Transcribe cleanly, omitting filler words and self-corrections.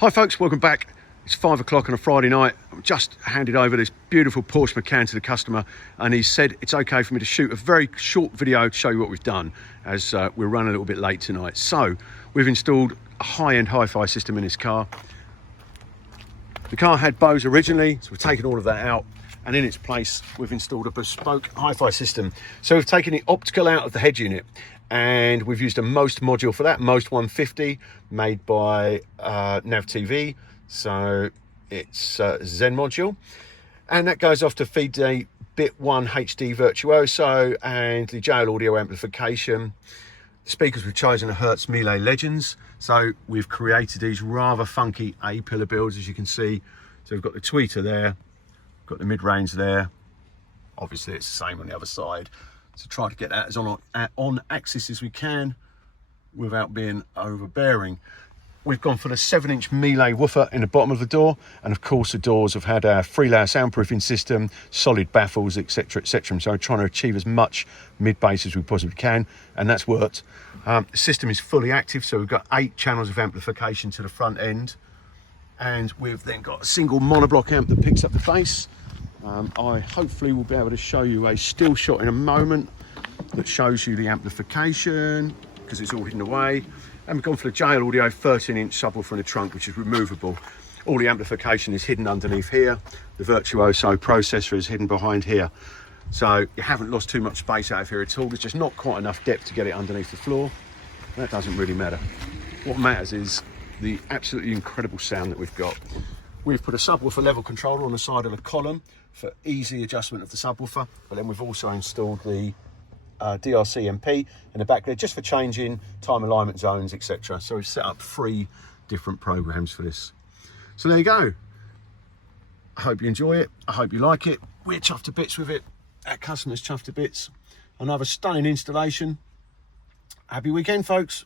Hi folks, welcome back. It's 5 o'clock on a Friday night. I've just handed over this beautiful Porsche Macan to the customer, and he said it's okay for me to shoot a very short video to show you what we've done, as we're running a little bit late tonight. So we've installed a high-end hi-fi system in this car. The car had Bose originally, so we've taken all of that out, and in its place we've installed a bespoke hi-fi system. So we've taken the optical out of the head unit, and we've used a Most module for that, Most 150, made by Nav TV. So it's a Zen module, and that goes off to feed the Bit 1 HD Virtuoso and the JL audio amplification. The speakers we've chosen are Hertz Melee Legends, so we've created these rather funky A-pillar builds, as you can see. So we've got the tweeter there, got the mid-range there, obviously it's the same on the other side. So try to get that as on axis as we can without being overbearing. We've gone for the 7-inch Melee woofer in the bottom of the door, and of course the doors have had our 3-layer soundproofing system, solid baffles, etc, etc. So we're trying to achieve as much mid-bass as we possibly can, and that's worked. The system is fully active, so we've got 8 channels of amplification to the front end, and we've then got a single monoblock amp that picks up the bass. I hopefully will be able to show you a still shot in a moment that shows you the amplification, because it's all hidden away. And we've gone for the JL Audio 13-inch subwoofer in the trunk, which is removable. All the amplification is hidden underneath here. The Virtuoso processor is hidden behind here. So you haven't lost too much space out of here at all. There's just not quite enough depth to get it underneath the floor. That doesn't really matter. What matters is the absolutely incredible sound that we've got. We've put a subwoofer level controller on the side of the column for easy adjustment of the subwoofer, but then we've also installed the DRC MP in the back there just for changing time alignment zones, etc. So we've set up 3 different programs for this. So there you go. I hope you enjoy it. I hope you like it. We're chuffed to bits with it. Our customers chuffed to bits. Another stunning installation. Happy weekend, folks.